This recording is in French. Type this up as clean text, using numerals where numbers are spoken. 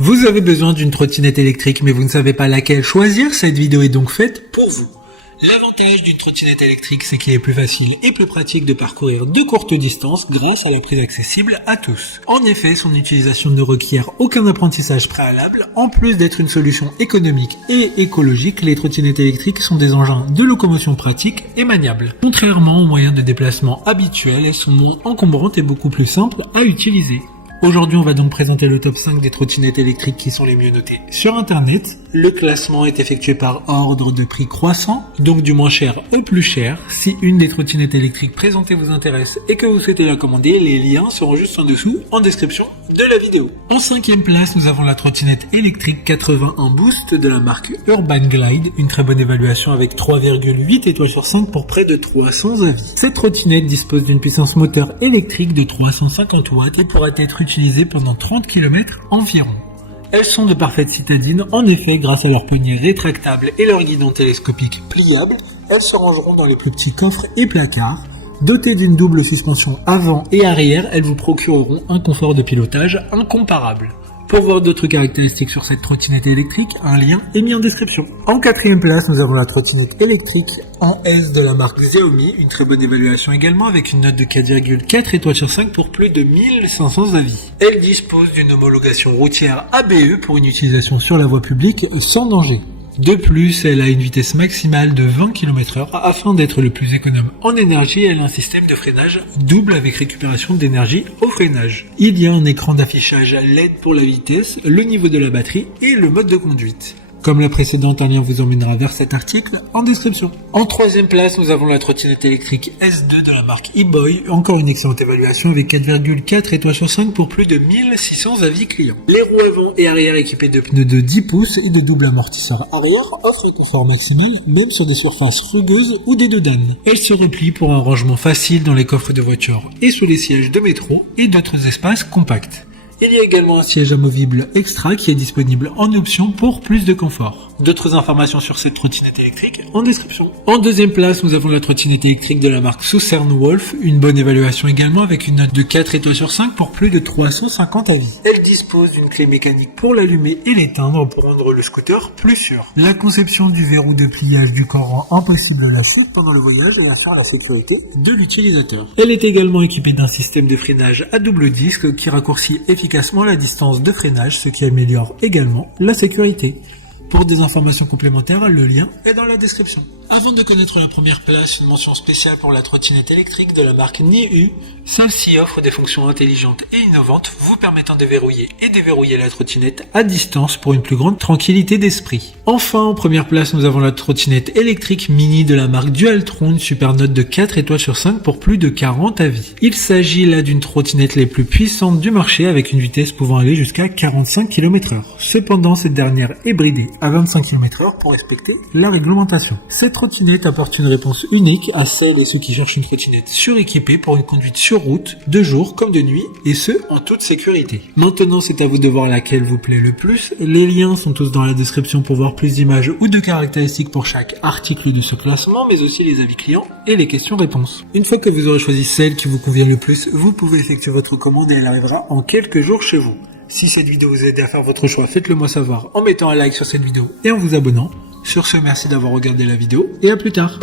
Vous avez besoin d'une trottinette électrique mais vous ne savez pas laquelle choisir, cette vidéo est donc faite pour vous. L'avantage d'une trottinette électrique, c'est qu'il est plus facile et plus pratique de parcourir de courtes distances grâce à la prise accessible à tous. En effet, son utilisation ne requiert aucun apprentissage préalable. En plus d'être une solution économique et écologique, les trottinettes électriques sont des engins de locomotion pratiques et maniables. Contrairement aux moyens de déplacement habituels, elles sont moins encombrantes et beaucoup plus simples à utiliser. Aujourd'hui, on va donc présenter le top 5 des trottinettes électriques qui sont les mieux notées sur internet. Le classement est effectué par ordre de prix croissant, donc du moins cher au plus cher. Si une des trottinettes électriques présentées vous intéresse et que vous souhaitez la commander, les liens seront juste en dessous en description de la vidéo. En 5e place, nous avons la trottinette électrique 81 Boost de la marque Urban Glide, une très bonne évaluation avec 3,8 étoiles sur 5 pour près de 300 avis. Cette trottinette dispose d'une puissance moteur électrique de 350 watts et pourra être utilisée pendant 30 km environ. Elles sont de parfaites citadines, en effet, grâce à leurs poignées rétractables et leur guidon télescopique pliable, elles se rangeront dans les plus petits coffres et placards. Dotées d'une double suspension avant et arrière, elles vous procureront un confort de pilotage incomparable. Pour voir d'autres caractéristiques sur cette trottinette électrique, un lien est mis en description. En 4e place, nous avons la trottinette électrique en S de la marque Xiaomi, une très bonne évaluation également avec une note de 4,4 étoiles sur 5 pour plus de 1500 avis. Elle dispose d'une homologation routière ABE pour une utilisation sur la voie publique sans danger. De plus, elle a une vitesse maximale de 20 km/h. Afin d'être le plus économe en énergie, elle a un système de freinage double avec récupération d'énergie au freinage. Il y a un écran d'affichage LED pour la vitesse, le niveau de la batterie et le mode de conduite. Comme la précédente, un lien vous emmènera vers cet article en description. En 3e place, nous avons la trottinette électrique S2 de la marque eBoy. Encore une excellente évaluation avec 4,4 étoiles sur 5 pour plus de 1600 avis clients. Les roues avant et arrière équipées de pneus de 10 pouces et de double amortisseur arrière offrent un confort maximal même sur des surfaces rugueuses ou des dodanes. Elles se replient pour un rangement facile dans les coffres de voiture et sous les sièges de métro et d'autres espaces compacts. Il y a également un siège amovible extra qui est disponible en option pour plus de confort. D'autres informations sur cette trottinette électrique en description. En 2e place, nous avons la trottinette électrique de la marque Southern Wolf, une bonne évaluation également avec une note de 4 étoiles sur 5 pour plus de 350 avis. Elle dispose d'une clé mécanique pour l'allumer et l'éteindre pour rendre le scooter plus sûr. La conception du verrou de pliage du corps rend impossible la chute pendant le voyage et assure la sécurité de l'utilisateur. Elle est également équipée d'un système de freinage à double disque qui raccourcit efficacement la distance de freinage, ce qui améliore également la sécurité. Pour des informations complémentaires, le lien est dans la description. Avant de connaître la première place, une mention spéciale pour la trottinette électrique de la marque Niu. Celle-ci offre des fonctions intelligentes et innovantes vous permettant de verrouiller et déverrouiller la trottinette à distance pour une plus grande tranquillité d'esprit. Enfin, en première place, nous avons la trottinette électrique mini de la marque Dualtron, une super note de 4 étoiles sur 5 pour plus de 40 avis. Il s'agit là d'une trottinette les plus puissantes du marché avec une vitesse pouvant aller jusqu'à 45 km/h. Cependant, cette dernière est bridée à 25 km/h pour respecter la réglementation. Cette trottinette apporte une réponse unique à celles et ceux qui cherchent une trottinette suréquipée pour une conduite sur route, de jour comme de nuit, et ce, en toute sécurité. Maintenant, c'est à vous de voir laquelle vous plaît le plus. Les liens sont tous dans la description pour voir plus d'images ou de caractéristiques pour chaque article de ce classement, mais aussi les avis clients et les questions-réponses. Une fois que vous aurez choisi celle qui vous convient le plus, vous pouvez effectuer votre commande et elle arrivera en quelques jours chez vous. Si cette vidéo vous aide à faire votre choix, faites-le moi savoir en mettant un like sur cette vidéo et en vous abonnant. Sur ce, merci d'avoir regardé la vidéo et à plus tard.